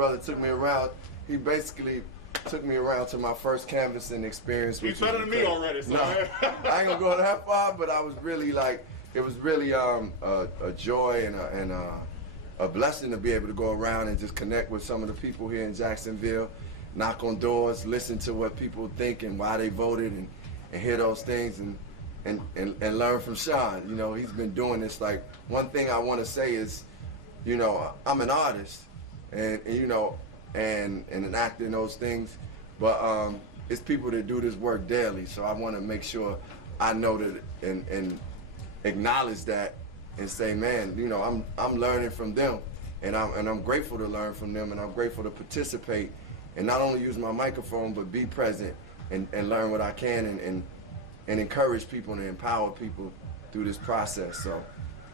brother took me around. He basically took me around to my first canvassing experience. He's better than me already, so. No, I ain't gonna go that far, but I was really like, it was really a joy and a blessing to be able to go around and just connect with some of the people here in Jacksonville, knock on doors, listen to what people think and why they voted, and hear those things and learn from Sean. You know, he's been doing this. Like, one thing I want to say is, you know, I'm an artist and you know, and an actor and those things, but it's people that do this work daily. So I want to make sure I know that and acknowledge that and say, man, you know, I'm learning from them, and I'm grateful to learn from them, and I'm grateful to participate and not only use my microphone but be present and learn what I can and encourage people and empower people through this process. So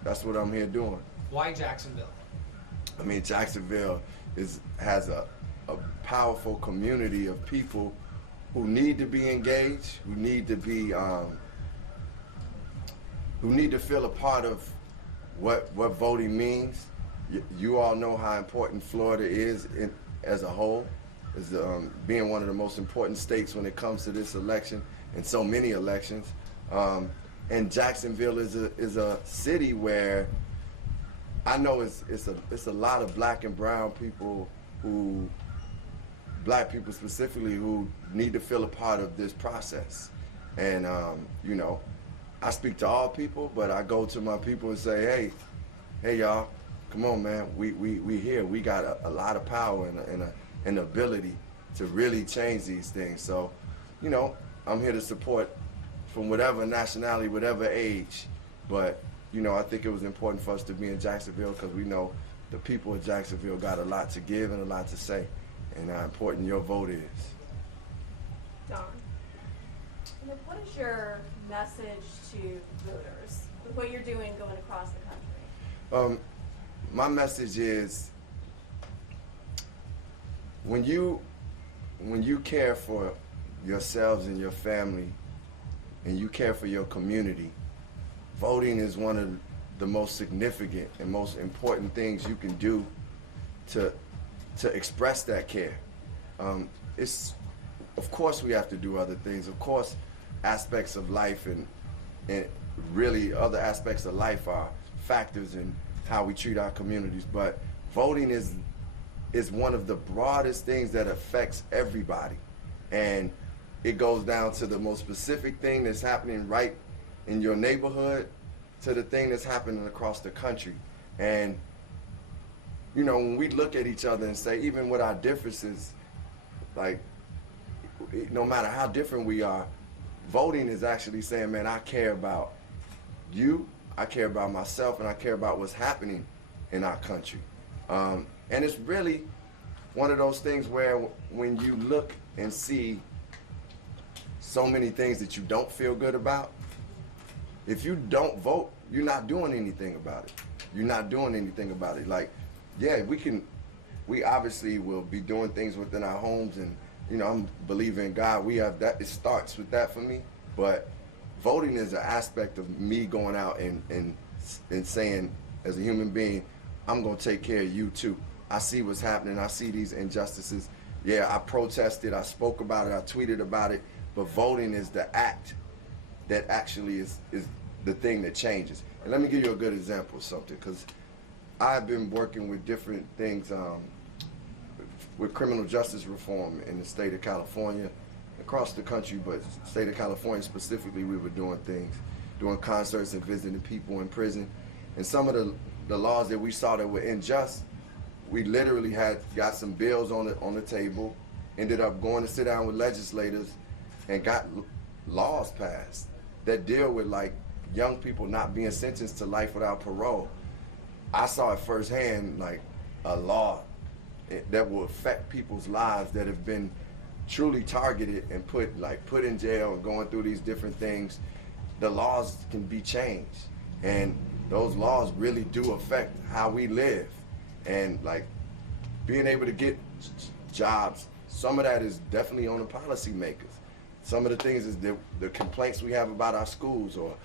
that's what I'm here doing. Why Jacksonville? I mean, Jacksonville has a powerful community of people who need to be engaged, who need to be, who need to feel a part of what voting means. You all know how important Florida is as a whole, as being one of the most important states when it comes to this election and so many elections. And Jacksonville is a city where I know it's a lot of black and brown people black people specifically, who need to feel a part of this process. And you know, I speak to all people, but I go to my people and say, hey y'all, come on, man, we here. We got a lot of power and an ability to really change these things. So, you know, I'm here to support from whatever nationality, whatever age, but you know, I think it was important for us to be in Jacksonville because we know the people of Jacksonville got a lot to give and a lot to say, and how important your vote is. Don, what is your message to voters with what you're doing going across the country? My message is, when you care for yourselves and your family, and you care for your community, voting is one of the most significant and most important things you can do to express that care. Of course we have to do other things. Of course, aspects of life and really other aspects of life are factors in how we treat our communities. But voting is one of the broadest things that affects everybody. And it goes down to the most specific thing that's happening right in your neighborhood to the thing that's happening across the country. And you know, when we look at each other and say, even with our differences, like, no matter how different we are, voting is actually saying, man, I care about you, I care about myself, and I care about what's happening in our country. And it's really one of those things where when you look and see so many things that you don't feel good about, if you don't vote, you're not doing anything about it. You're not doing anything about it. Like, yeah, we obviously will be doing things within our homes, and you know, I'm believing in God. We have that. It starts with that for me. But voting is an aspect of me going out and saying, as a human being, I'm gonna take care of you too. I see what's happening. I see these injustices. Yeah, I protested. I spoke about it. I tweeted about it. But voting is the act that actually is the thing that changes. And let me give you a good example of something, because I've been working with different things with criminal justice reform in the state of California, across the country, but state of California specifically, we were doing things, doing concerts and visiting people in prison. And some of the laws that we saw that were unjust, we literally got some bills on the table, ended up going to sit down with legislators and got laws passed that deal with, like, young people not being sentenced to life without parole. I saw it firsthand, like a law that will affect people's lives that have been truly targeted and put in jail and going through these different things. The laws can be changed, and those laws really do affect how we live. And like being able to get jobs, some of that is definitely on the policymakers. Some of the things is the complaints we have about our schools, or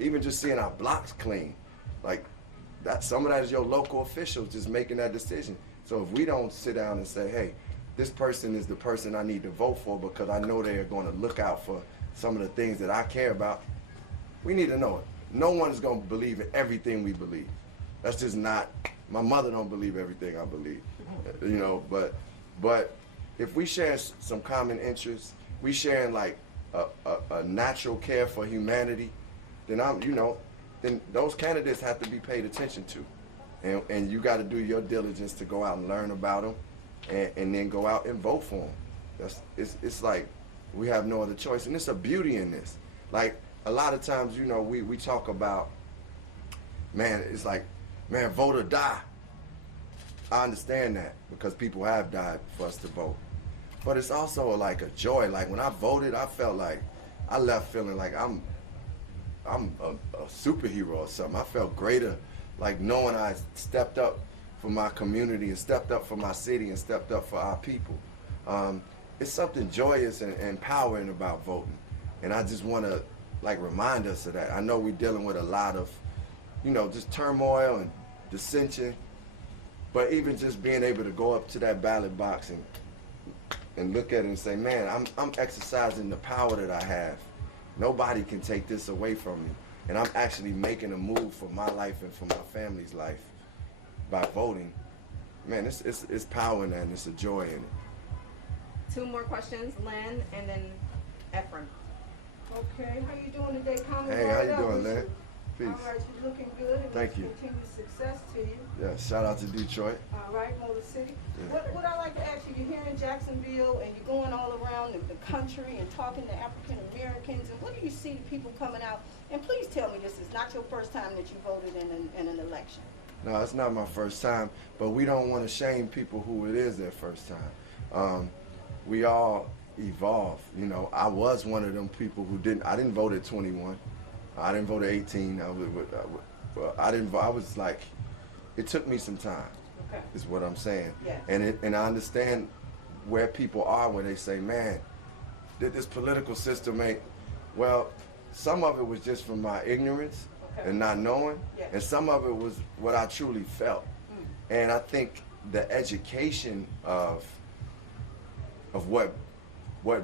even just seeing our blocks clean. Like that, some of that is your local officials just making that decision. So if we don't sit down and say, hey, this person is the person I need to vote for because I know they are going to look out for some of the things that I care about, we need to know it. No one is going to believe in everything we believe. That's just not, my mother don't believe everything I believe, you know, but if we share some common interests, we sharing like a natural care for humanity, then then those candidates have to be paid attention to. And you got to do your diligence to go out and learn about them and then go out and vote for them. It's like we have no other choice. And it's a beauty in this. Like a lot of times, we talk about, man, it's like, man, vote or die. I understand that because people have died for us to vote. But it's also like a joy. Like when I voted, I felt like I left feeling like I'm a superhero or something. I felt greater, like knowing I stepped up for my community and stepped up for my city and stepped up for our people. It's something joyous and empowering about voting. And I just want to like remind us of that. I know we're dealing with a lot of, just turmoil and dissension, but even just being able to go up to that ballot box and look at it and say, man, I'm exercising the power that I have. Nobody can take this away from me. And I'm actually making a move for my life and for my family's life by voting. Man, it's power in that and it's a joy in it. 2 more questions, Lynn and then Ephraim. Okay, how you doing today, Connie? Hey, how you doing, Lynn? Peace. All right, you're looking good. And Thank you. Continued success to you. Yeah, shout out to Detroit. All right, Motor City. Yeah. What I like to ask you, you're here in Jacksonville and you're going all around the country and talking to African Americans, and what do you see people coming out? And please tell me this is not your first time that you voted in an election. No, it's not my first time, but we don't want to shame people who it is their first time. We all evolve. I was one of them people who I didn't vote at 21. I didn't vote at 18. I was like, it took me some time, Okay. is what I'm saying. Yes. And I understand where people are when they say, man, did this political system well, some of it was just from my ignorance Okay. and not knowing, Yes. and some of it was what I truly felt. And I think the education of what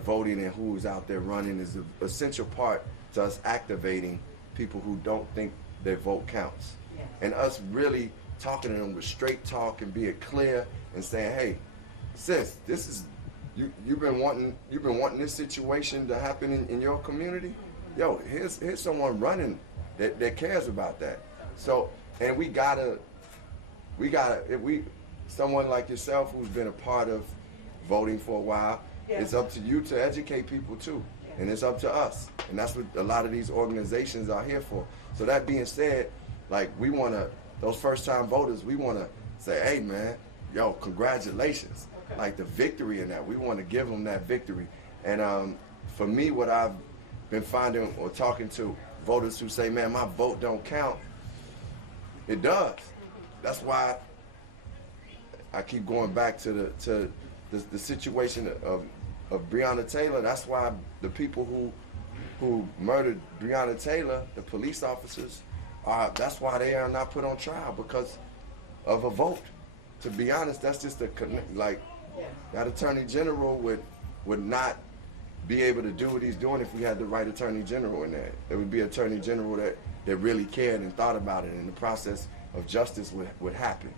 voting and who's out there running is an essential part to us activating people who don't think their vote counts. Yes. And us really talking to them with straight talk and being clear and saying, hey, sis, this is you've been wanting this situation to happen in your community. Yo, here's someone running that cares about that. So, and we gotta someone like yourself who's been a part of voting for a while, Yes. it's up to you to educate people too. Yes. And it's up to us. And that's what a lot of these organizations are here for. So that being said, like those first time voters, we wanna say, hey man, yo, congratulations. Okay. Like the victory in that. We wanna give them that victory. And for me, what I've been finding or talking to voters who say, man, my vote don't count, it does. That's why I keep going back to the situation of Breonna Taylor. That's why the people who murdered Breonna Taylor, the police officers, that's why they are not put on trial, because of a vote. To be honest, that's just Yes. that attorney general would not be able to do what he's doing if we had the right attorney general in there. There would be an attorney general that really cared and thought about it, and the process of justice would happen.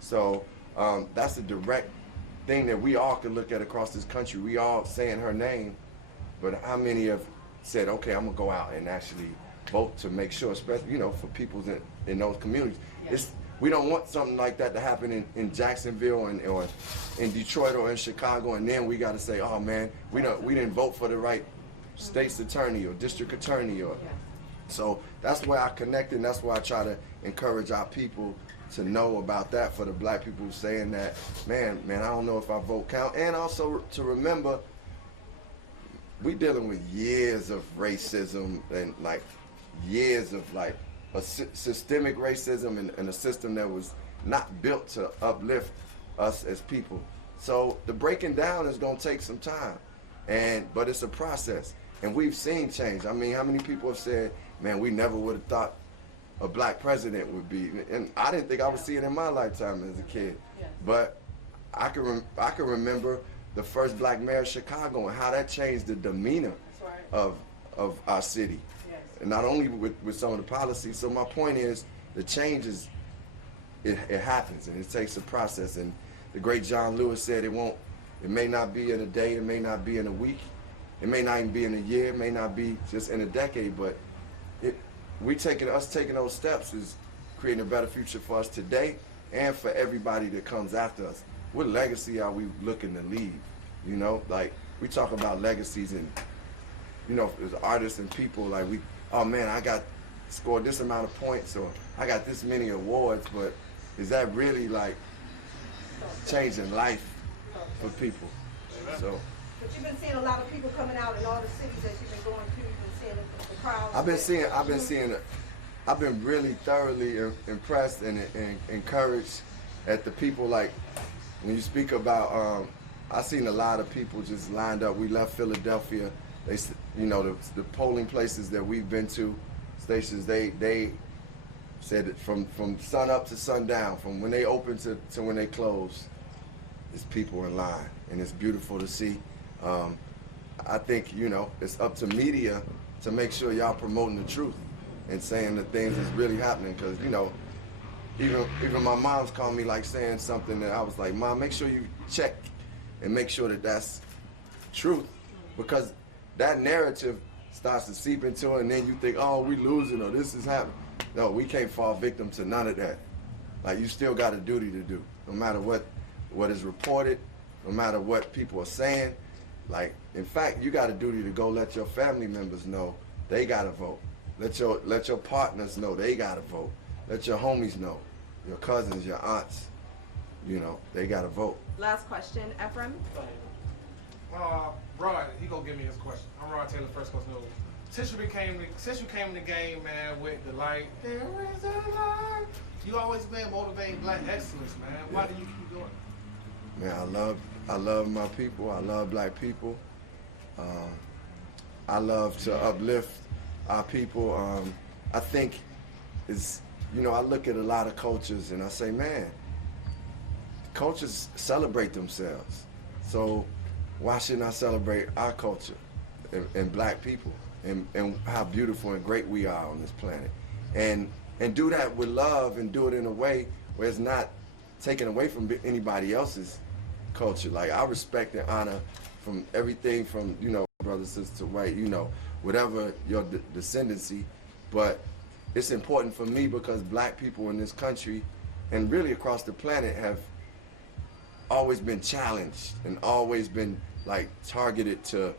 So that's a direct thing that we all could look at across this country. We all saying her name, but how many have said, okay, I'm gonna go out and actually vote to make sure, especially for people in those communities. Yes. We don't want something like that to happen in Jacksonville or in Detroit or in Chicago, and then we got to say, oh man, we didn't vote for the right state's attorney or district attorney or. Yes. So that's where I connect, and that's why I try to encourage our people to know about that, for the black people saying that, man, I don't know if our vote count. And also to remember, we dealing with years of racism and like years of like a systemic racism and a system that was not built to uplift us as people. So the breaking down is gonna take some time, but it's a process. And we've seen change. I mean, how many people have said, man, we never would have thought a black president would be, and I didn't think I would see it in my lifetime as a kid. Yes. But I can remember the first black mayor of Chicago and how that changed the demeanor That's right. of our city. Yes. And not only with some of the policies. So my point is, the change is, it happens, and it takes a process. And the great John Lewis said it may not be in a day, it may not be in a week, it may not even be in a year, it may not be just in a decade, but us taking those steps is creating a better future for us today and for everybody that comes after us. What legacy are we looking to leave? You know, like, we talk about legacies, and, you know, as artists and people, like, oh man, I scored this amount of points, or I got this many awards, but is that really like changing life for people? So But you've been seeing a lot of people coming out in all the cities that you've been going to. You've been seeing the crowds. I've been really thoroughly impressed and encouraged at the people. Like, when you speak about, I've seen a lot of people just lined up. We left Philadelphia. They, you know, the polling places that we've been to, stations, they said that from sun up to sundown, from when they open to when they close, there's people in line, and it's beautiful to see. I think, you know, it's up to media to make sure y'all promoting the truth and saying the things that's really happening, because, you know, even my mom's called me, like, saying something that I was like, Mom, make sure you check and make sure that that's truth, because that narrative starts to seep into it, and then you think, oh, we losing, or this is happening. No, we can't fall victim to none of that. Like, you still got a duty to do, no matter what is reported, no matter what people are saying. Like, in fact, you got a duty to go let your family members know they got to vote. Let your partners know they got to vote. Let your homies know, your cousins, your aunts, you know, they got to vote. Last question, Ephraim. Rod, he gonna give me his question. I'm Rod Taylor, First Coast News. Since you came in the game, man, with the light, there is a light. You always been motivating black excellence, man. Why do you keep doing it? Man, I love my people. I love black people. I love to uplift our people. I think it's, you know, I look at a lot of cultures and I say, man, cultures celebrate themselves. So why shouldn't I celebrate our culture and black people and how beautiful and great we are on this planet? And do that with love, and do it in a way where it's not taken away from anybody else's culture. Like, I respect and honor from everything from, you know, brother, sister, white, you know, whatever your descendancy. But it's important for me because black people in this country and really across the planet have always been challenged and always been, like, targeted to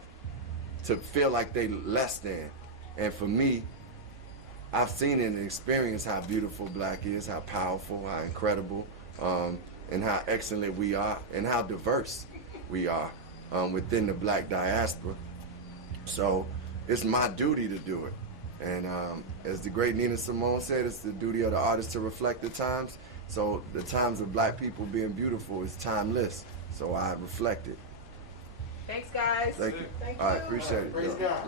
feel like they less than. And for me, I've seen and experienced how beautiful black is, how powerful, how incredible, and how excellent we are, and how diverse we are within the black diaspora. So it's my duty to do it. And as the great Nina Simone said, it's the duty of the artist to reflect the times. So the times of black people being beautiful is timeless. So I reflect it. Thanks, guys. Thank you. Thank All right, you. appreciate it. Praise Yo. God.